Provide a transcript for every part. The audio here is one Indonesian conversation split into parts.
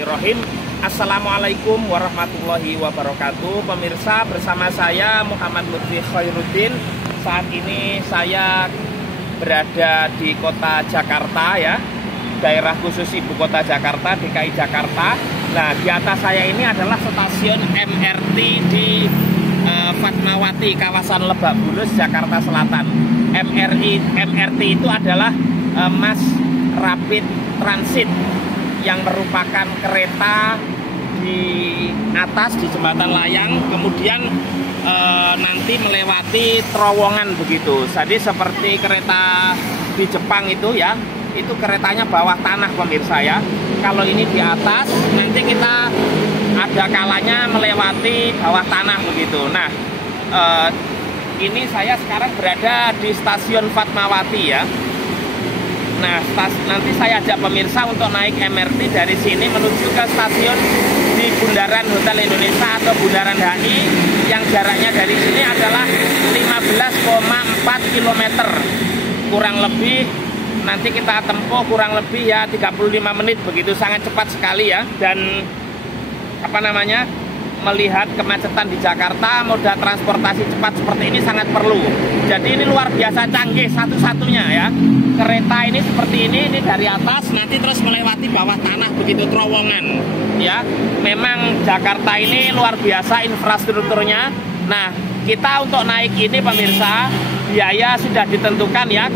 Bismillahirrahmanirrahim. Assalamualaikum warahmatullahi wabarakatuh. Pemirsa, bersama saya Muhammad Lutfi Khairuddin. Saat ini saya berada di kota Jakarta ya, daerah khusus ibu kota Jakarta, DKI Jakarta. Nah, di atas saya ini adalah stasiun MRT di Fatmawati, kawasan Lebak Bulus, Jakarta Selatan. MRT itu adalah Mass Rapid Transit, yang merupakan kereta di atas di jembatan layang, kemudian nanti melewati terowongan begitu. Jadi seperti kereta di Jepang itu ya, itu keretanya bawah tanah pemirsa ya. Kalau ini di atas, nanti kita ada kalanya melewati bawah tanah begitu. Nah, ini saya sekarang berada di stasiun Fatmawati ya. Nah, nanti saya ajak pemirsa untuk naik MRT dari sini menuju ke stasiun di Bundaran Hotel Indonesia atau Bundaran HI, yang jaraknya dari sini adalah 15,4 km. Kurang lebih nanti kita tempuh kurang lebih ya 35 menit begitu, sangat cepat sekali ya. Dan melihat kemacetan di Jakarta, moda transportasi cepat seperti ini sangat perlu. Jadi ini luar biasa canggih, satu-satunya ya. Kereta ini seperti ini dari atas nanti terus melewati bawah tanah begitu, terowongan ya. Memang Jakarta ini luar biasa infrastrukturnya. Nah, kita untuk naik ini pemirsa, biaya sudah ditentukan ya,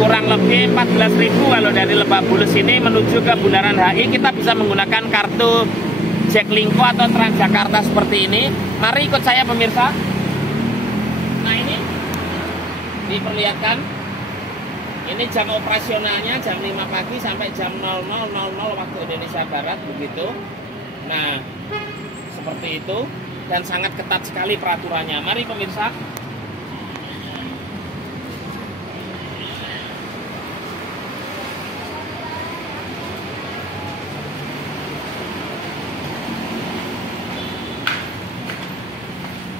kurang lebih 14.000 kalau dari Lebak Bulus ini menuju ke Bundaran HI. Kita bisa menggunakan kartu Jaklingko atau Transjakarta seperti ini. Mari ikut saya pemirsa. Nah, ini diperlihatkan. Ini jam operasionalnya jam 5 pagi sampai jam 00.00 waktu Indonesia Barat begitu. Nah, seperti itu, dan sangat ketat sekali peraturannya. Mari pemirsa.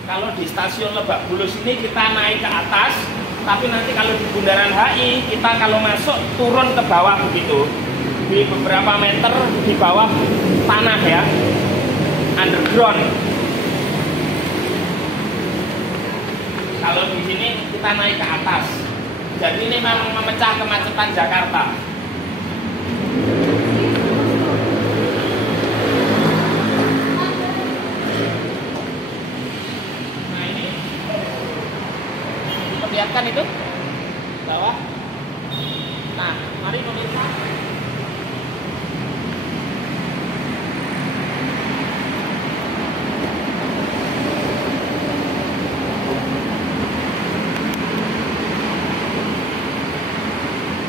Kalau di stasiun Lebak Bulus ini kita naik ke atas, tapi nanti kalau di Bundaran HI kita kalau masuk turun ke bawah begitu, di beberapa meter di bawah tanah ya, underground. Kalau di sini kita naik ke atas, jadi ini memang memecah kemacetan Jakarta. Lihatkan itu bawah. Nah, mari pemirsa.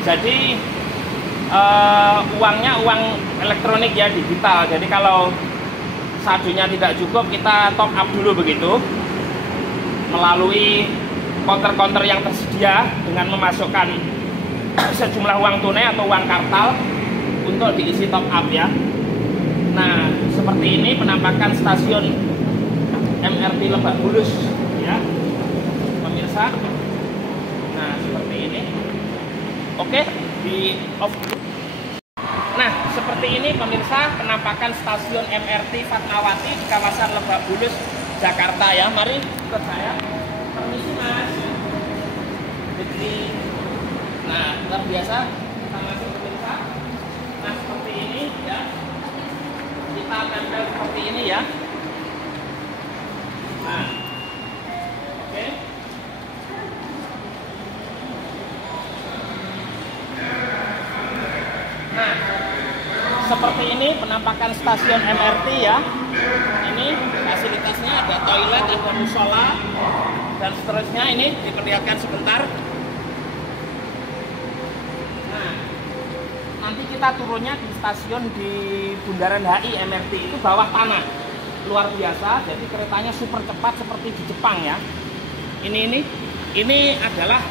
Jadi uangnya uang elektronik ya, digital. Jadi kalau saldonya tidak cukup, kita top up dulu begitu melalui counter-counter yang tersedia dengan memasukkan sejumlah uang tunai atau uang kartal untuk diisi top up ya. Nah, seperti ini penampakan stasiun MRT Lebak Bulus ya pemirsa. Nah, seperti ini. Oke, di off dulu. Nah, seperti ini pemirsa penampakan stasiun MRT Fatmawati di kawasan Lebak Bulus, Jakarta ya. Mari ikut saya. Permisi mas. Jadi, nah luar biasa kita masuk pemirsa. Nah seperti ini ya, kita tempel seperti ini ya. Nah, oke. Nah, seperti ini penampakan stasiun MRT ya. Ini fasilitasnya ada toilet, ada musola, dan seterusnya. Ini diperlihatkan sebentar. Nah, nanti kita turunnya di stasiun di Bundaran HI MRT itu bawah tanah, luar biasa. Jadi keretanya super cepat seperti di Jepang ya. Ini adalah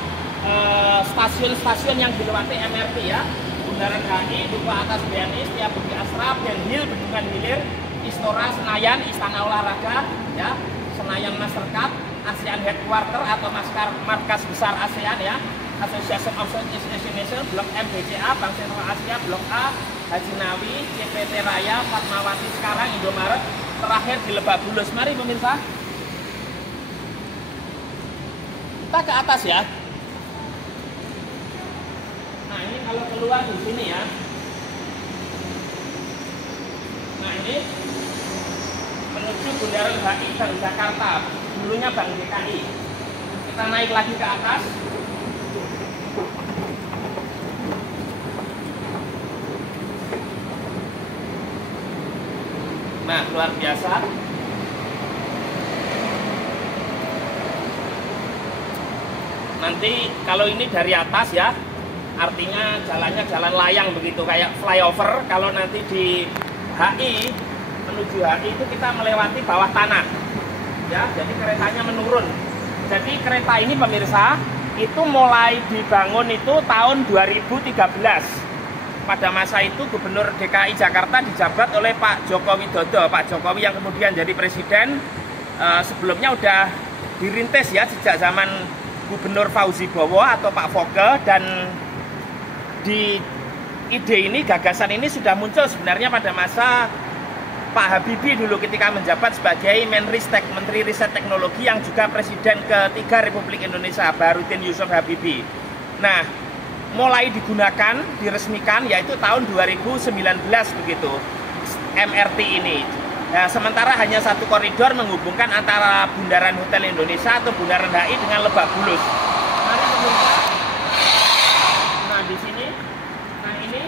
stasiun-stasiun yang dilewati MRT ya. Bundaran HI, Duku Atas BNI, Setiabudi Asra, Benhil, Bendungan Hilir, Istora Senayan, Istana Olahraga ya, Senayan Mastercard, ASEAN Headquarter atau markas besar ASEAN ya, Association of Southeast Asian Nation, Blok M BCA, Bank Sentral Asia, Blok A, Haji Nawi, CPT Raya, Fatmawati sekarang, Indomaret, terakhir di Lebak Bulus. Mari pemirsa, kita ke atas ya. Nah ini kalau keluar di sini ya. Nah ini menuju Bundaran HI Bank Jakarta, dulunya Bank DKI. Kita naik lagi ke atas. Nah, luar biasa. Nanti kalau ini dari atas ya, artinya jalannya jalan layang begitu, kayak flyover. Kalau nanti di HI, menuju HI itu kita melewati bawah tanah. Ya, jadi keretanya menurun. Jadi kereta ini pemirsa, itu mulai dibangun itu tahun 2013. Pada masa itu Gubernur DKI Jakarta dijabat oleh Pak Joko Widodo. Pak Jokowi yang kemudian jadi presiden, sebelumnya udah dirintis ya sejak zaman Gubernur Fauzi Bowo atau Pak Foke, dan di ide ini, gagasan ini sudah muncul sebenarnya pada masa Pak Habibie dulu ketika menjabat sebagai Menristek, Menteri Riset Teknologi, yang juga Presiden ketiga Republik Indonesia, Baharudin Yusuf Habibie. Nah, mulai digunakan, diresmikan yaitu tahun 2019 begitu MRT ini. Nah, sementara hanya satu koridor menghubungkan antara Bundaran Hotel Indonesia atau Bundaran HI dengan Lebak Bulus. Mari pemirsa. Nah, di sini, nah ini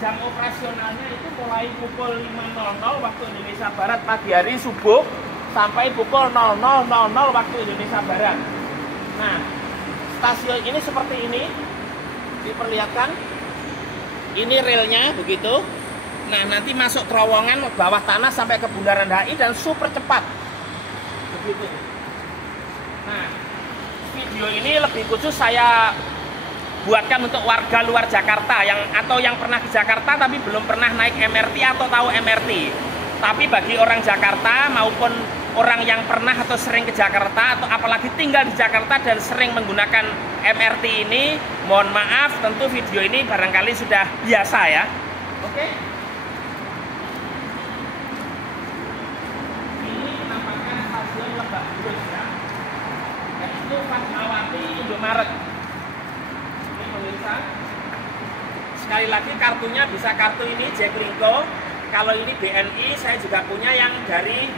jam operasionalnya itu mulai pukul 5.00 waktu Indonesia Barat pagi hari subuh sampai pukul 00.00 waktu Indonesia Barat. Nah, stasiun ini seperti ini. Diperlihatkan ini relnya begitu. Nah, nanti masuk terowongan bawah tanah sampai ke Bundaran HI dan super cepat begitu. Nah, video ini lebih khusus saya buatkan untuk warga luar Jakarta yang pernah ke Jakarta tapi belum pernah naik MRT atau tahu MRT. Tapi bagi orang Jakarta maupun orang yang pernah atau sering ke Jakarta atau apalagi tinggal di Jakarta dan sering menggunakan MRT ini, mohon maaf, tentu video ini barangkali sudah biasa ya. Oke. Ini penampakan stasiun Lebak Bulus ya. Itu Fatmawati Indomaret. Ini pemirsa. Sekali lagi kartunya bisa kartu ini Jaklingko. Kalau ini BNI, saya juga punya yang dari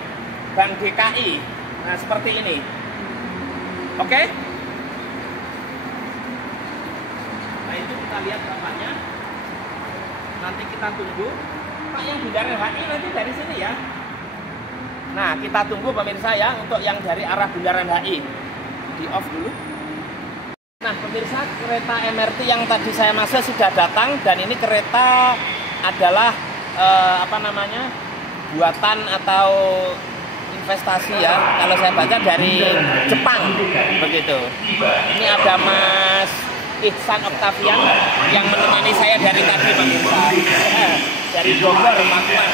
Bank DKI. Nah, seperti ini. Oke? Nah, itu kita lihat bapaknya. Nanti kita tunggu. Pak, yang Bundaran HI nanti dari sini ya. Nah, kita tunggu pemirsa ya untuk yang dari arah Bundaran HI. Di off dulu. Nah, pemirsa, kereta MRT yang tadi saya maksud sudah datang, dan ini kereta adalah buatan atau investasi ya, kalau saya baca dari Jepang begitu. Ini ada Mas Ihsan Octavian yang menemani saya dari tadi pemirsa, dari Bogor, Makuan.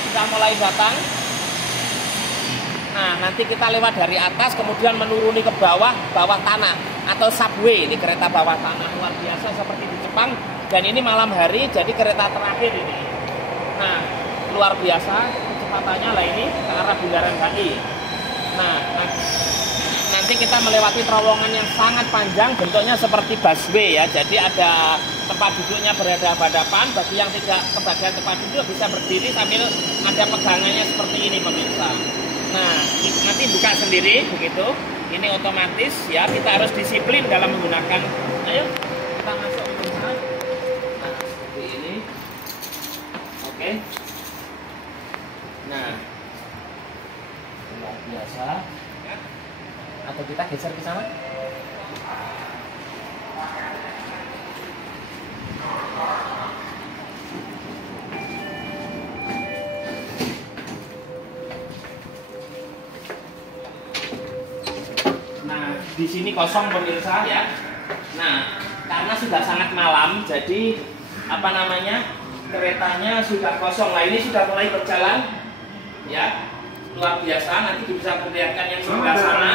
Kita mulai datang. Nah, nanti kita lewat dari atas kemudian menuruni ke bawah tanah atau subway. Ini kereta bawah tanah luar biasa seperti di Jepang, dan ini malam hari jadi kereta terakhir ini. Nah, luar biasa kecepatannya lah ini ke arah Bundaran HI. Nah, nanti kita melewati terowongan yang sangat panjang, bentuknya seperti busway ya. Jadi ada tempat duduknya berhadapan-hadapan. Bagi yang tidak kebagian tempat duduk bisa berdiri sambil ada pegangannya seperti ini pemirsa. Nah, nanti buka sendiri begitu. Ini otomatis ya, kita harus disiplin dalam menggunakan. Ayo kita masuk pemirsa. Nah, seperti ini. Oke. Nah, luar biasa. Atau kita geser ke sana? Nah, di sini kosong pemirsa ya. Nah, karena sudah sangat malam, jadi keretanya sudah kosong. Nah, ini sudah mulai berjalan ya, luar biasa. Nanti bisa perlihatkan yang sebelah sana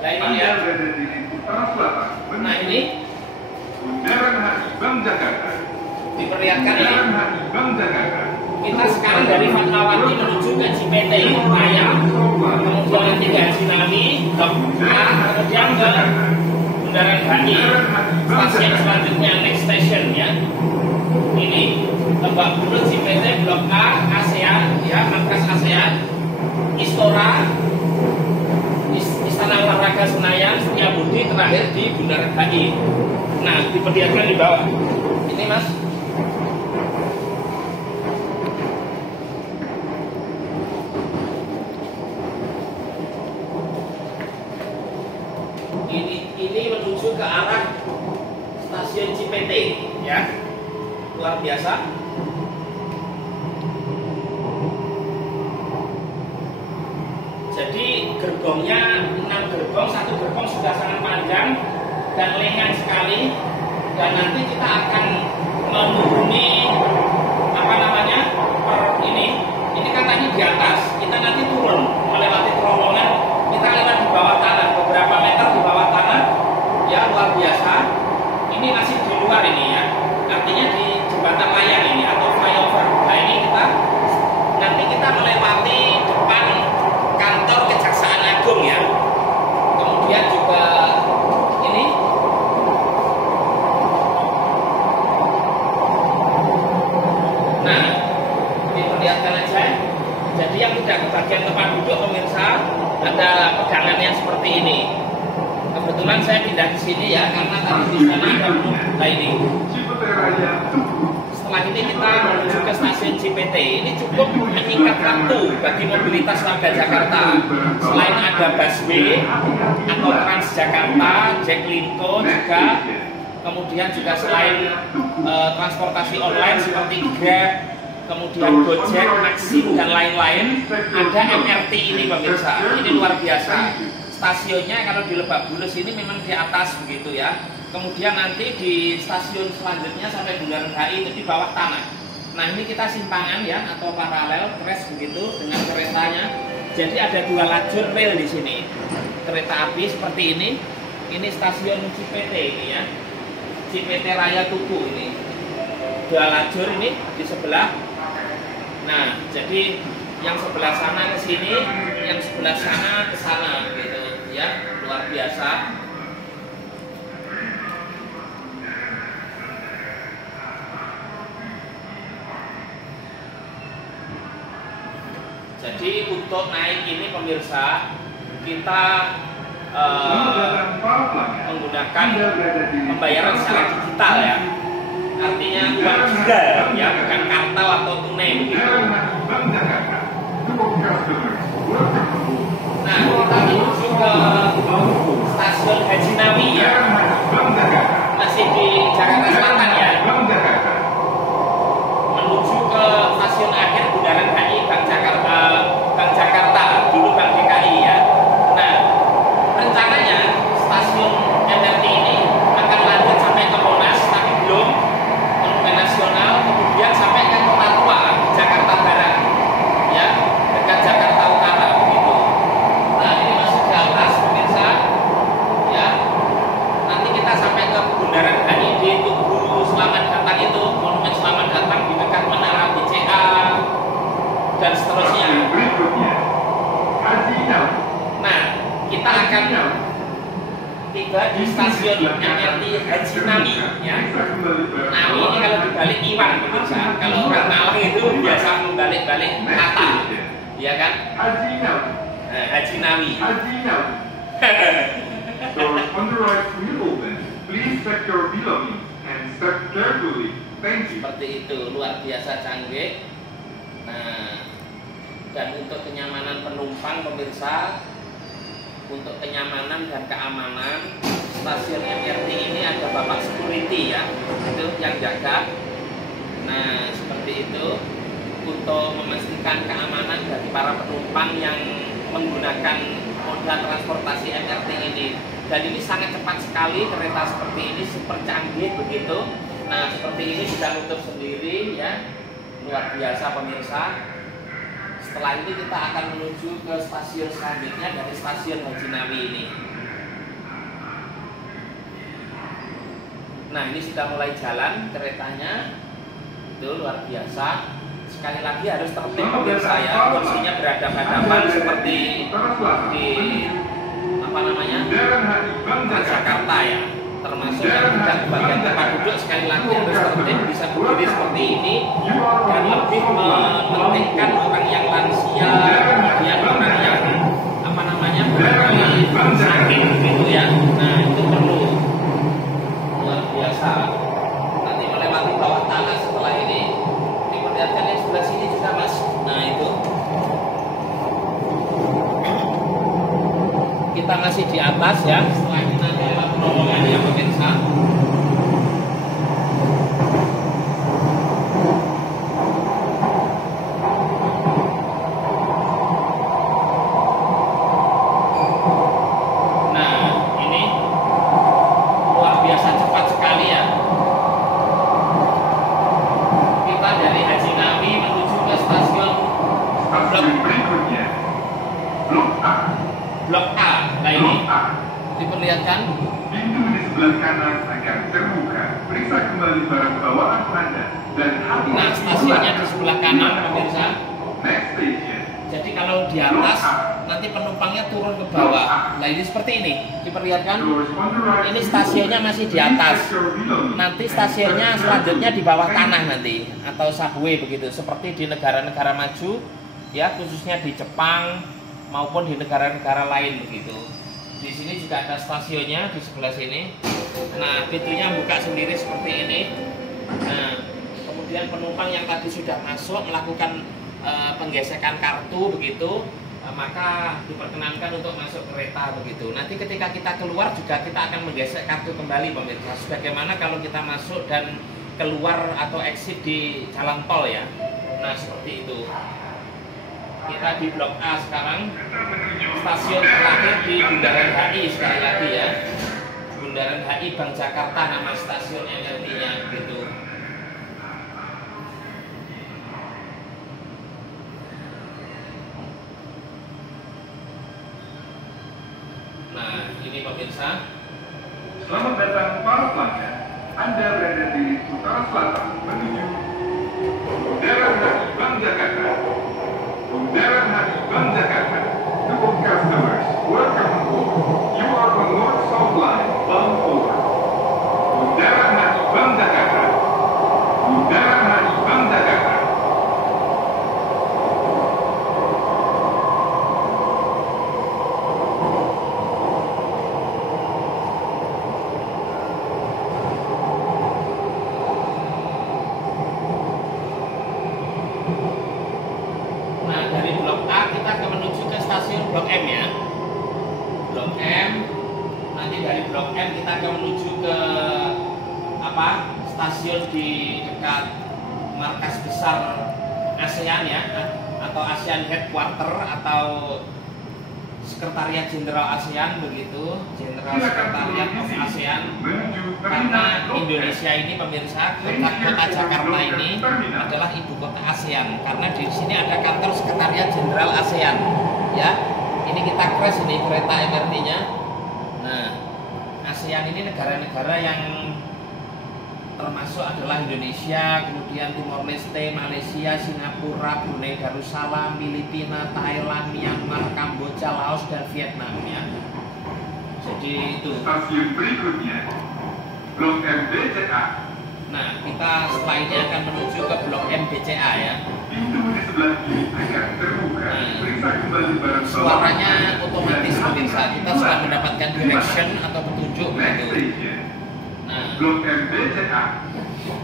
ya, ini ya. Nah, ini Bundaran HI Bank Jakarta. Diperlihatkan ya. Kita sekarang dari Fatmawati menuju ke Cipete Raya, kemudian nanti ke Hajinawi, kemudian ke Bundaran HI. Stasiun selanjutnya next station ya. Ini Lebak Bulus, Cipete, Blok A, ASEAN ya, markas ASEAN, Istora, Istana Olahraga Senayan, Setiabudi, terakhir di Bundaran HI. Nah, diperlihatkan di bawah. Ini Mas. Ini menuju ke arah stasiun Cipete ya. Luar biasa. Jadi gerbongnya 6 gerbong, 1 gerbong sudah sangat panjang dan lengan sekali. Dan nanti kita akan menghubungi apa namanya ini kan tadi di atas, kita nanti turun melewati terowongan, kita lewat di bawah tanah, beberapa meter di bawah tanah ya, luar biasa. Ini masih di luar ini ya, artinya di jembatan layang ini atau flyover. Nah ini nanti kita melewati depan kantor Kejaksaan Agung ya, kemudian juga ini diperlihatkan aja. Jadi yang tidak kebagian tempat duduk pemirsa, ada pegangannya seperti ini. Kebetulan saya pindah ke sini ya, karena tadi di sana ada nah ini. Setelah ini kita menuju ke stasiun Cipete. Ini cukup menyingkat waktu bagi mobilitas warga Jakarta. Selain ada busway atau Transjakarta, Jaklingko juga, kemudian juga selain transportasi online seperti Grab, kemudian Gojek, Maxim dan lain-lain, ada MRT ini pemirsa. Ini luar biasa. Stasiunnya kalau di Lebak Bulus ini memang di atas begitu ya. Kemudian nanti di stasiun selanjutnya sampai Bundaran HI itu di bawah tanah. Nah ini kita simpangan ya atau paralel crash begitu dengan keretanya. Jadi ada 2 lajur rel di sini. Kereta api seperti ini. Ini stasiun Cipete ini ya. Cipete Raya Tugu ini. 2 lajur ini di sebelah. Nah, jadi yang sebelah sana ke sini, yang sebelah sana ke sana gitu ya. Luar biasa. Jadi untuk naik ini pemirsa, kita menggunakan pembayaran secara digital ya. Artinya uang digital ya, bukan kartal atau tunai begitu. Nah, kita menuju ke stasiun Hajinawi ya, masih di Jakarta Selatan ya, menuju ke stasiun akhir Bundaran HI Bank Jakarta, dulu Bank DKI ya. Nah, rencananya stasiun MRT ini akan lanjut sampai ke Monas, tapi belum, Monumen Nasional, kemudian sampai ke Kota Tua, Jakarta Barat ya, dekat Jakarta Utara begitu. Nah ini masih di atas pemirsa ya. Nanti kita sampai ke Bundaran HI di Tugu Selamat Datang itu, Monumen Selamat Datang di dekat Menara BCA dan seterusnya. Nah kita akan tiba di stasiun MRT Hajinawi ya. Nah ini kalau dibalik Iwan pemirsa, kalau orang Malang itu biasa membalik-balik kata ya kan. Hajinawi. Seperti itu, luar biasa canggih. Nah, dan untuk kenyamanan penumpang pemirsa, untuk kenyamanan dan keamanan, stasiun MRT ini ada bapak security ya, itu yang jaga. Nah seperti itu, untuk memastikan keamanan bagi para penumpang yang menggunakan moda transportasi MRT ini. Dan ini sangat cepat sekali, kereta seperti ini super canggih begitu. Nah seperti ini sudah nutup sendiri ya, luar biasa pemirsa. Setelah itu kita akan menuju ke stasiun selanjutnya dari stasiun Hajinawi ini. Nah ini sudah mulai jalan keretanya. begitu, luar biasa. Sekali lagi harus tertib pemirsa ya, kursinya berhadapan-hadapan seperti di apa namanya Jakarta ya. Termasuk yang tidak bagian tempat duduk, sekali lagi harus tertib, bisa berdiri seperti ini, dan lebih mementingkan orang yang lansia, kemudian orang yang apa namanya barangkali sakit gitu ya. Nah itu perlu, luar biasa. Nanti melewati bawah tanah setelah ini, diperlihatkan yang sebelah sini juga mas. Nah itu kita masih di atas ya, setelah kita lewat terowongan ya pemirsa. Nah ini luar biasa cepat sekali ya. Kita dari Haji Nawi menuju ke stasiun Blok A. Nah ini diperlihatkan pintu di sebelah kanan akan terbuka. Periksa kembali barang bawaan Anda dan hati-hati. Nah stasiunnya di sebelah kanan pemirsa. Next station. Jadi kalau di atas nanti penumpangnya turun ke bawah. Nah ini seperti ini diperlihatkan. Ini stasiunnya masih di atas. Nanti stasiunnya selanjutnya di bawah tanah nanti, atau subway begitu, seperti di negara-negara maju ya, khususnya di Jepang maupun di negara-negara lain begitu. Di sini juga ada stasiunnya di sebelah sini. Nah pintunya buka sendiri seperti ini. Nah kemudian penumpang yang tadi sudah masuk melakukan penggesekan kartu begitu, maka diperkenankan untuk masuk kereta begitu. Nanti ketika kita keluar juga kita akan menggesek kartu kembali pemirsa, sebagaimana kalau kita masuk dan keluar atau exit di jalan tol ya. Nah seperti itu. Kita di Blok A sekarang, stasiun terakhir di Bundaran HI sekali lagi ya. Bundaran HI Bank Jakarta nama stasiun MRT-nya gitu. Nah ini pemirsa. Selamat datang para pelanggan. Anda berada di utara selatan menuju Bundaran HI Bank Jakarta. Bundaran HI Bank Jakarta. To all customers, welcome aboard. You are on North South Line, bound forward. Bundaran HI Bank Jakarta. Bundaran HI Bank Jakarta. Nah dari Blok A kita akan menuju ke stasiun Blok M ya. Blok M. Nanti dari Blok M kita akan menuju ke apa? Stasiun di dekat markas besar ASEAN ya, atau ASEAN Headquarter atau Sekretariat Jenderal ASEAN begitu, Jenderal Sekretariat of ASEAN. Karena Indonesia ini pemirsa, kota Jakarta ini adalah ibu kota ASEAN. Karena di sini ada kantor Sekretariat Jenderal ASEAN. Ya, ini kita crash ini kereta MRT-nya. Nah, ASEAN ini negara-negara yang termasuk adalah Indonesia, kemudian Timor Leste, Malaysia, Singapura, Brunei Darussalam, Filipina, Thailand, Myanmar, Kamboja, Laos, dan Vietnam ya. Jadi itu. Stasiun berikutnya Blok M BCA. Nah, kita setelah ini akan menuju ke Blok M BCA ya. Pintu di sebelah kiri akan terbuka. Periksa kembali barang bawaan. Suaranya otomatis pemirsa, kita sudah mendapatkan direction atau petunjuk Next begitu. station. Nah, Blok M BCA.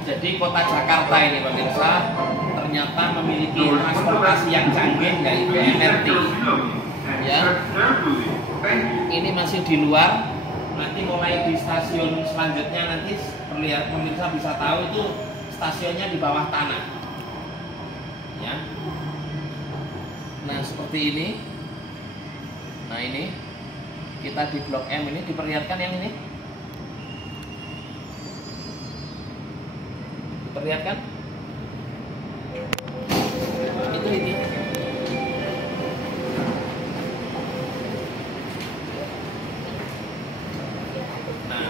jadi kota Jakarta ini pemirsa ternyata memiliki transportasi yang canggih yaitu MRT. Ya. Ini masih di luar. Nanti mulai di stasiun selanjutnya nanti terlihat pemirsa bisa tahu itu stasiunnya di bawah tanah. Ya. Nah seperti ini. Nah ini kita di Blok M ini diperlihatkan yang ini. Diperlihatkan? Itu ini. Nah,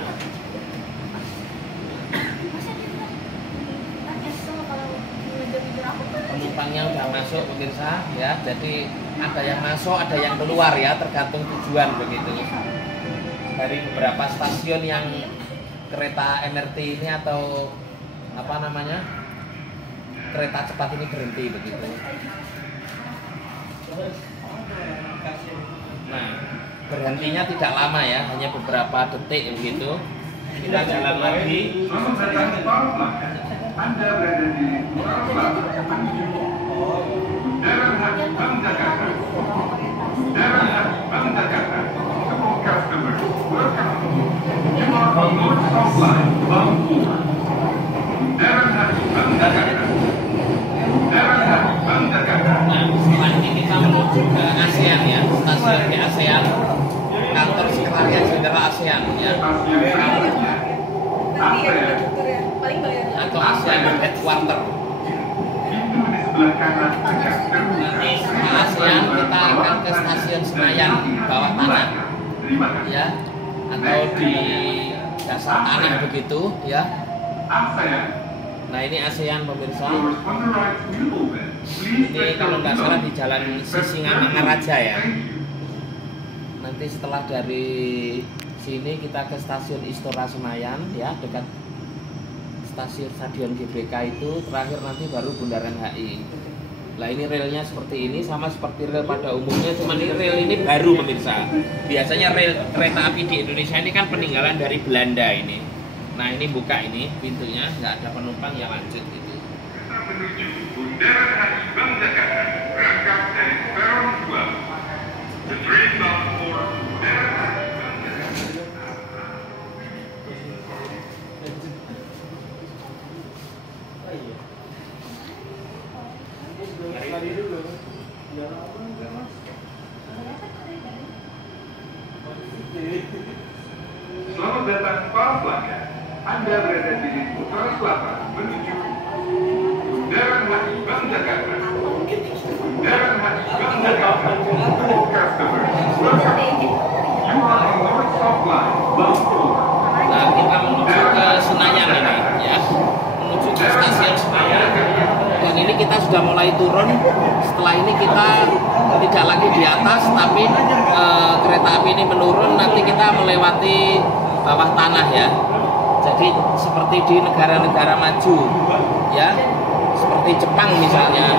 penumpangnya udah masuk pemirsa ya. Jadi ada yang masuk, ada yang keluar ya, tergantung tujuan begitu. Dari beberapa stasiun yang kereta MRT ini atau apa namanya, kereta cepat ini berhenti begitu. Nah, berhentinya tidak lama ya, hanya beberapa detik begitu. Kita jalan lagi. Selamat datang para pelanggan. Anda berada di Utara Selatan menuju Bundaran HI Bank Jakarta. Bundaran HI Bank Jakarta. Semua customer, welcome. You are on North South Line, bound for Bundaran HI Bank Jakarta. Bundaran HI Bank Jakarta. Nah, setelah ini kita menuju ke ASEAN ya, stasiun di ASEAN, kantor sekretariat jenderal ASEAN ya, Stasiun selanjutnya, ASEAN. atau ASEAN Headquarter. Pintu di sebelah kanan akan terbuka. Nanti setelah ASEAN kita akan ke stasiun Senayan bawah tanah Terima kasih. ya, atau di dasar tanah begitu ya. ASEAN. Nah ini ASEAN pemirsa. Doors on the right will open. Please Ini kalau nggak salah di Jalan Sisingamangaraja ya. Nanti setelah dari sini kita ke stasiun Istora Senayan ya, dekat stadion GBK itu. Terakhir nanti baru Bundaran HI. Nah ini relnya seperti ini, sama seperti rel pada umumnya, cuman ini rel ini baru pemirsa. Biasanya rel kereta api di Indonesia ini kan peninggalan dari Belanda ini. Nah ini buka ini pintunya, nggak ada penumpang yang lanjut gitu. Menuju Bundaran HI Bank Jakarta, berangkat dari peron 2. The train bound for Bundaran HI Bank Jakarta. Selamat datang para pelanggan. Anda berada di Utara Selatan menuju Bundaran HI Bank Jakarta. Bundaran HI Bank Jakarta. All customers, welcome. You are on North South Line, bound for. Nah kita menuju ke Senayan ini ya, menuju ke stasiun Senayan. Dan ini kita sudah mulai turun. Setelah ini kita tidak lagi di atas, tapi kereta api ini menurun. Nanti kita melewati bawah tanah ya. Jadi seperti di negara-negara maju ya, seperti Jepang misalnya.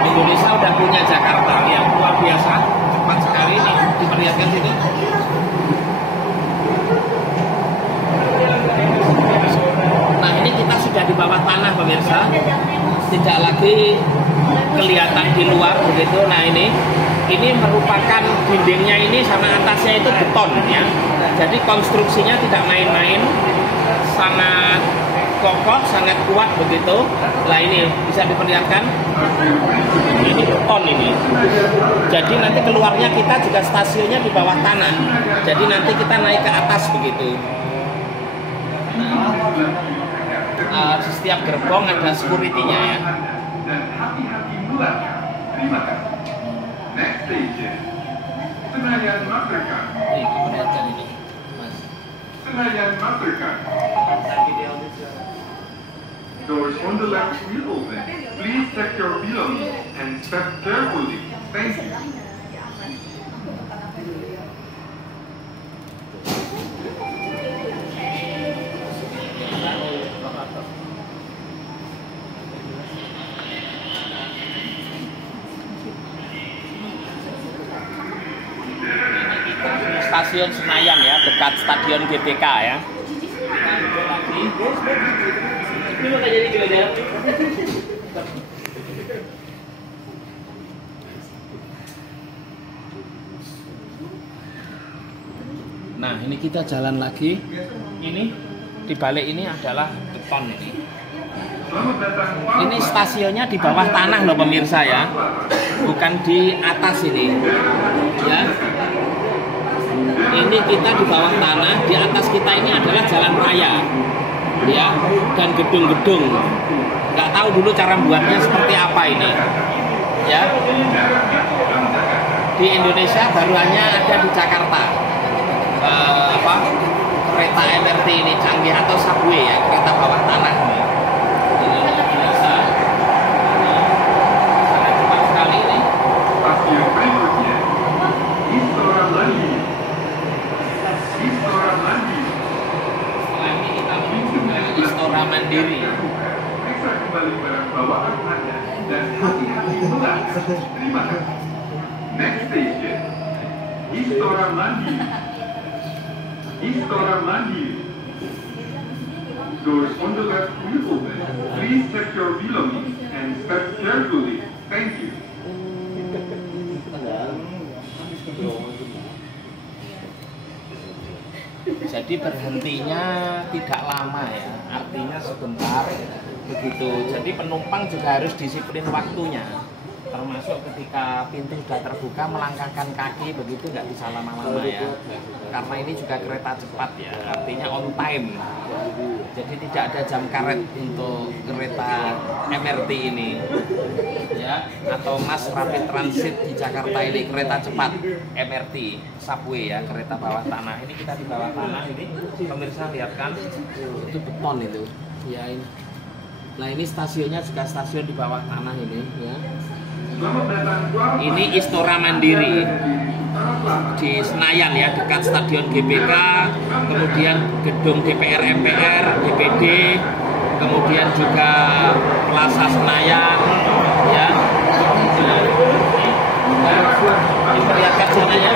Indonesia udah punya Jakarta yang luar biasa, cepat sekali nih, diperlihatkan situ. Nah ini kita sudah di bawah tanah pemirsa, tidak lagi kelihatan di luar begitu. Nah ini merupakan dindingnya ini sama atasnya itu beton ya. Jadi konstruksinya tidak main-main, sangat kokoh, sangat kuat begitu. Nah ini bisa diperlihatkan, ini beton ini. Jadi nanti keluarnya kita juga stasiunnya di bawah tanah. Jadi nanti kita naik ke atas begitu. Nah, di setiap gerbong ada security-nya ya. Dan hati-hati melangkah. Terima kasih. Next station, Senayan Mastercard. Nih, diperlihatkan ini, Mas. Senayan Mastercard. Doors on the left will open. Please check your belongings and step carefully. Thank you. Stasiun Senayan ya, dekat Stadion GBK ya. Nah ini kita jalan lagi. Ini di balik ini adalah beton ini. Ini stasiunnya di bawah tanah loh pemirsa ya, bukan di atas ini ya. Ini kita di bawah tanah, di atas kita ini adalah jalan raya ya, dan gedung-gedung. Nggak tahu dulu cara buatnya seperti apa ini ya. Di Indonesia baru hanya ada di Jakarta kereta MRT ini canggih, atau subway ya, kereta bawah tanah. dan hati-hati melangkah. Terima kasih. Next station, Istora Mandiri. Istora Mandiri. Doors on the left will open. Please check your belongings and step carefully. Thank you. Jadi berhentinya tidak lama ya, artinya sebentar begitu. Jadi penumpang juga harus disiplin waktunya, termasuk ketika pintu sudah terbuka melangkahkan kaki begitu nggak bisa lama-lama ya, karena ini juga kereta cepat ya, artinya on time. Jadi tidak ada jam karet untuk kereta MRT ini ya, atau mass rapid transit di Jakarta ini kereta cepat MRT subway ya, kereta bawah tanah. Ini kita di bawah tanah ini, pemirsa lihat kan, itu beton itu ya ini. Nah ini stasiunnya juga stasiun di bawah tanah ini ya. Ini Istora Mandiri di Senayan ya, dekat Stadion GBK, kemudian gedung DPR MPR, DPD, kemudian juga Plaza Senayan ya. Diperlihatkan sananya.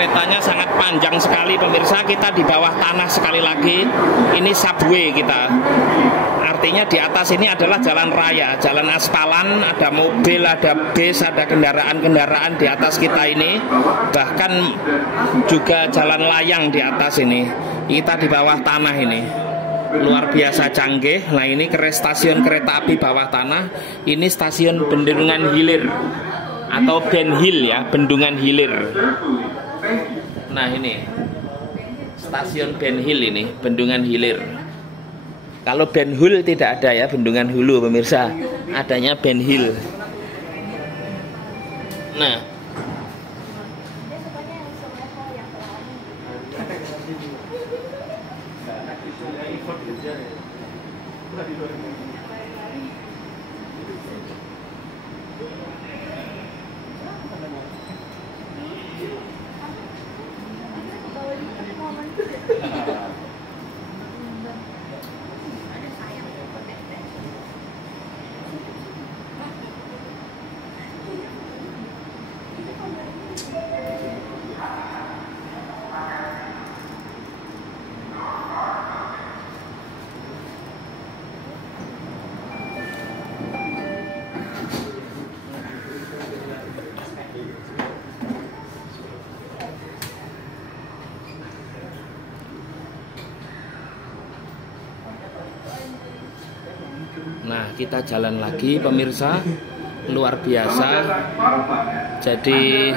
Keretanya sangat panjang sekali pemirsa, kita di bawah tanah sekali lagi. Ini subway kita, artinya di atas ini adalah jalan raya, jalan aspalan, ada mobil, ada bis, ada kendaraan-kendaraan di atas kita ini, bahkan juga jalan layang di atas ini. Kita di bawah tanah ini, luar biasa canggih. Nah ini stasiun kereta api bawah tanah, ini stasiun Bendungan Hilir atau Ben Hill ya, Bendungan Hilir. Nah ini stasiun Ben Hill ini, Bendungan Hilir. Kalau Ben Hul tidak ada ya, Bendungan Hulu pemirsa, adanya Ben Hill. Nah Nah, kita jalan lagi pemirsa, luar biasa. Jadi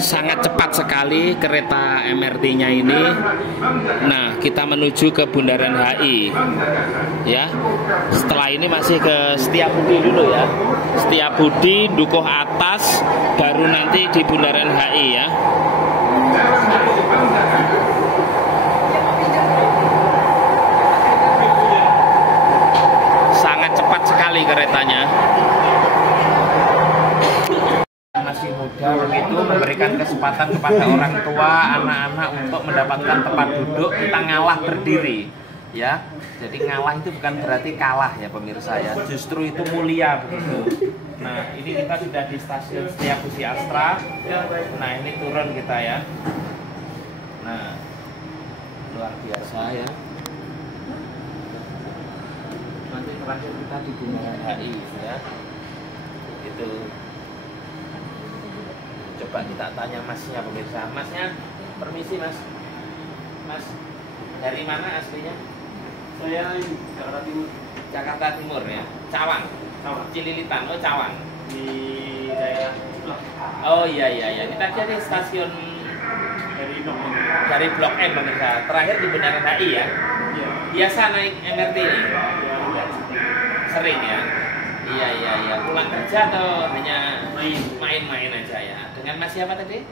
sangat cepat sekali kereta MRT-nya ini. Nah, kita menuju ke Bundaran HI. Ya. Setelah ini masih ke Setiabudi dulu ya. Setiabudi, Dukuh Atas, baru nanti di Bundaran HI ya. Sekali keretanya. Masih muda begitu, memberikan kesempatan kepada orang tua, anak-anak untuk mendapatkan tempat duduk. Kita ngalah berdiri ya. Jadi ngalah itu bukan berarti kalah ya pemirsa ya, justru itu mulia begitu. Nah ini kita sudah di stasiun Setiabudi Astra. Nah ini turun kita ya. Nah luar biasa ya. Nanti terakhir kita di Bundaran HI ya. Itu coba kita tanya masnya pemirsa. Masnya, permisi mas. Mas dari mana aslinya? Saya Jakarta Timur. Jakarta Timur ya. Cawang. Cililitan. Oh Cawang. Di daerah Blok. Oh iya. Ini tadi ada stasiun Dari Blok M. dari Blok M pemirsa. Terakhir di Bundaran HI ya. Iya. Biasa naik MRT ini? Sering ya? Iya. Pulang kerja atau hanya main-main aja ya? Dengan Mas siapa tadi?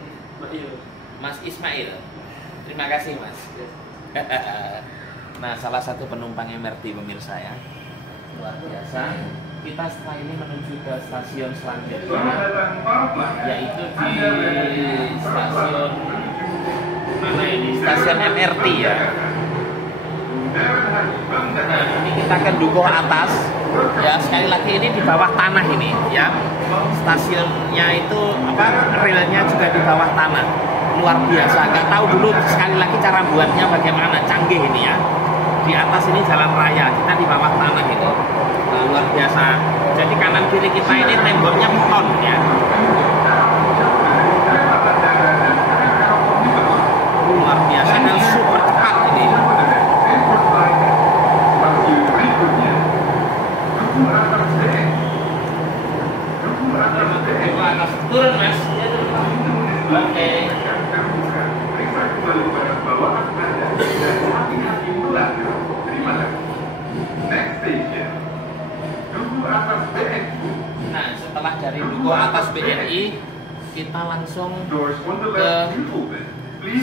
Mas Ismail. Terima kasih Mas. Nah, salah satu penumpang MRT pemirsa ya. Luar biasa. Kita setelah ini menuju ke stasiun selanjutnya, yaitu di stasiun mana ini? Stasiun MRT ya. Nah, ini kita ke Dukuh Atas. Ya, sekali lagi ini di bawah tanah ini ya. Stasiunnya itu relnya juga di bawah tanah. Luar biasa. Nggak tahu dulu sekali lagi cara buatnya bagaimana, canggih ini ya. Di atas ini jalan raya, kita di bawah tanah ini. Nah, luar biasa. Jadi kanan kiri kita ini temboknya beton ya. Luar biasa dan super cepat ini. Turun Mas. Oke. Nah, setelah dari Dukuh Atas BNI, kita langsung ke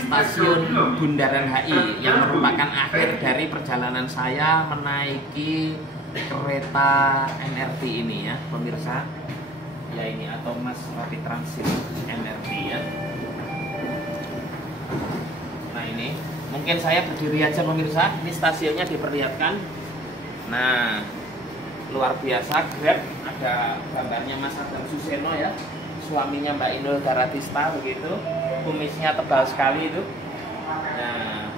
stasiun Bundaran HI yang merupakan akhir dari perjalanan saya menaiki kereta MRT ini ya, pemirsa. Ya ini atau Mas Rapid Transit MRT ya. Nah ini, mungkin saya berdiri aja pemirsa. Ini stasiunnya diperlihatkan. Nah, luar biasa. Grab, ada gambarnya Mas Adam Suseno ya, suaminya Mbak Inul Daratista begitu. Kumisnya tebal sekali itu. Nah,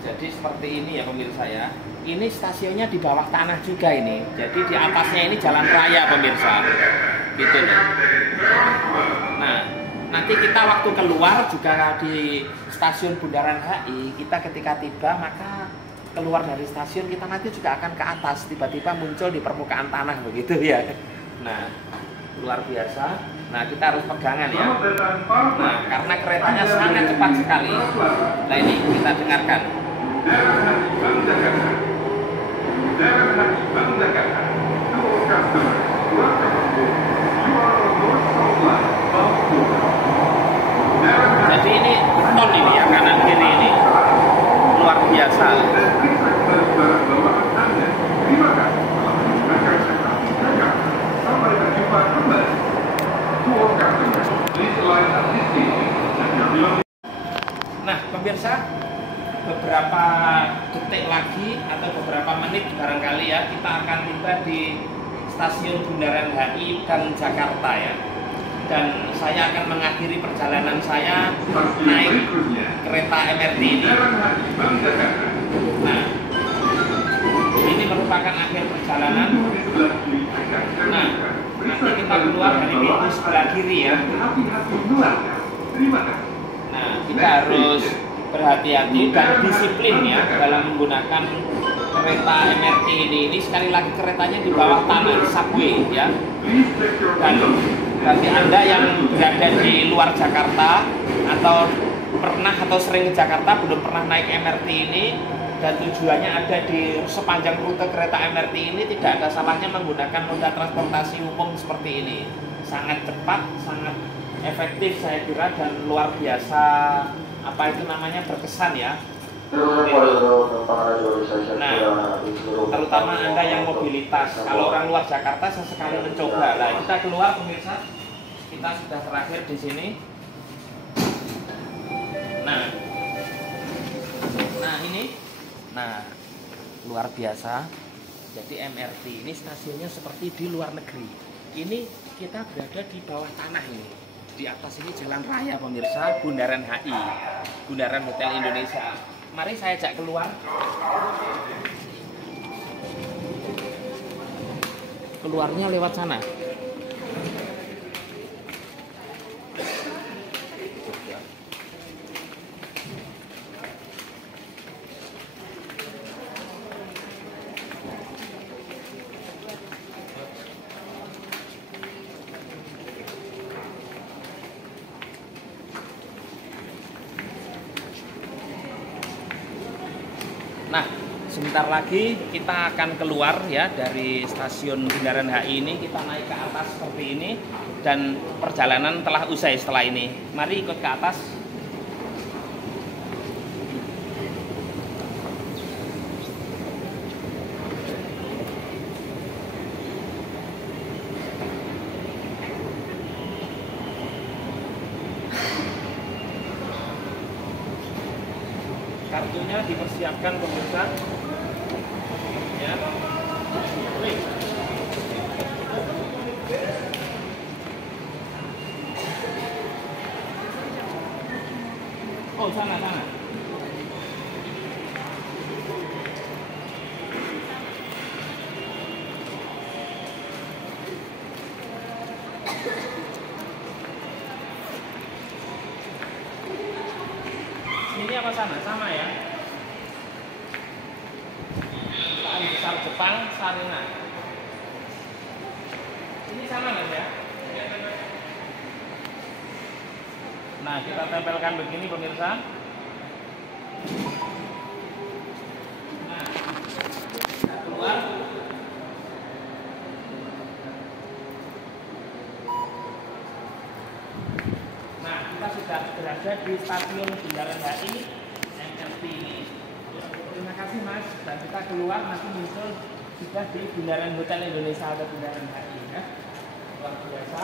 jadi seperti ini ya pemirsa ya. Ini stasiunnya di bawah tanah juga ini. Jadi di atasnya ini jalan raya pemirsa. Gitu loh. Nah, nanti kita waktu keluar juga di stasiun Bundaran HI, kita ketika tiba maka keluar dari stasiun kita nanti juga akan ke atas, tiba-tiba muncul di permukaan tanah begitu ya. Nah, luar biasa. Nah, kita harus pegangan ya. Nah, karena keretanya sangat cepat sekali. Nah, ini kita dengarkan. Jadi ini beton ini ya, kanan kiri ini luar biasa. Nah, pemirsa, beberapa detik lagi atau beberapa menit barangkali ya, kita akan tiba di stasiun Bundaran HI Gang Jakarta ya. Dan saya akan mengakhiri perjalanan saya naik kereta MRT ini. Nah, ini merupakan akhir perjalanan. Nah, nanti kita keluar dari pintu sebelah kiri ya. Nah, kita harus berhati-hati dan disiplin ya dalam menggunakan kereta MRT ini. Ini sekali lagi keretanya di bawah tanah, subway ya. Dan bagi Anda yang berada di luar Jakarta atau pernah atau sering ke Jakarta belum pernah naik MRT ini dan tujuannya ada di sepanjang rute kereta MRT ini, tidak ada salahnya menggunakan moda transportasi umum seperti ini. Sangat cepat, sangat efektif saya kira, dan luar biasa berkesan ya. Nah, terutama Anda yang mobilitas. Kalau orang luar Jakarta sesekali mencoba. Nah, kita keluar pemirsa. Kita sudah terakhir di sini. Nah, ini. Nah, luar biasa. Jadi MRT ini stasiunnya seperti di luar negeri. Ini kita berada di bawah tanah ini. Di atas ini jalan raya pemirsa, Bundaran HI, Bundaran Hotel Indonesia. Mari saya ajak keluar. Keluarnya lewat sana. Nah, sebentar lagi kita akan keluar ya dari stasiun Bundaran HI ini, kita naik ke atas seperti ini dan perjalanan telah usai setelah ini. Mari ikut ke atas. Kartunya dipersiapkan pemirsa. Ya. Oh, sana. Ini apa sana? Sama ya? Kedutaan Besar Jepang, Sarina. Ini sama nggak ya? Nah, kita tempelkan begini pemirsa. Nah, kita keluar. Nah, kita sudah berada di stasiun Bundaran HI MRT ini. Terima kasih Mas. Dan kita keluar nanti muncul sudah di Bundaran Hotel Indonesia atau Bundaran HI ya. Luar biasa.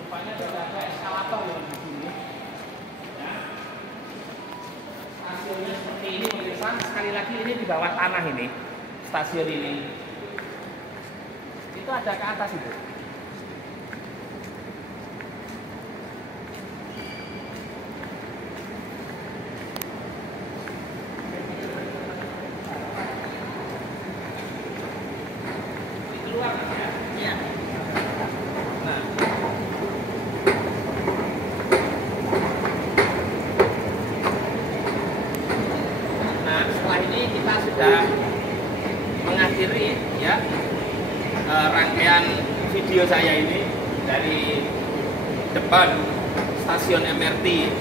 Rupanya sudah ada eskalator yang di sini. Ya. Stasiunnya seperti ini pemirsa. Sekali lagi ini di bawah tanah ini. Stasiun ini. Itu ada ke atas itu. Sudah mengakhiri ya rangkaian video saya ini dari depan stasiun MRT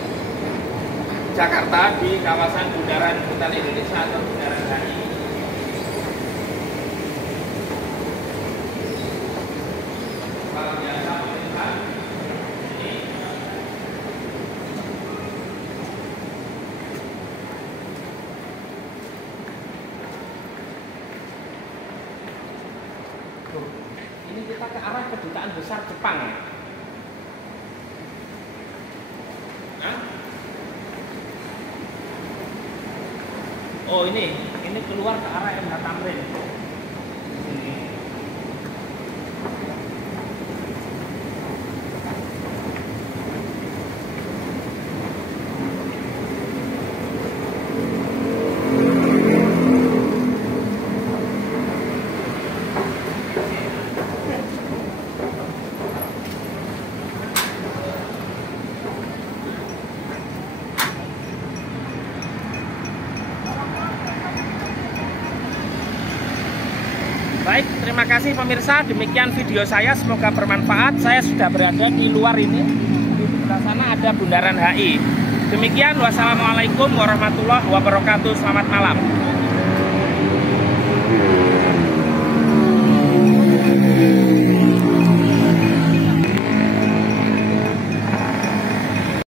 Jakarta di kawasan Bundaran Hotel Indonesia atau Bundaran HI. Luar biasa pemirsa. Ini kita ke arah Kedutaan Besar Jepang ya. Hah? Oh ini keluar ke arah MH Tamrin. Sini. Baik, terima kasih pemirsa. Demikian video saya, semoga bermanfaat. Saya sudah berada di luar ini. Di sebelah sana ada Bundaran HI. Demikian, wassalamualaikum warahmatullahi wabarakatuh. Selamat malam.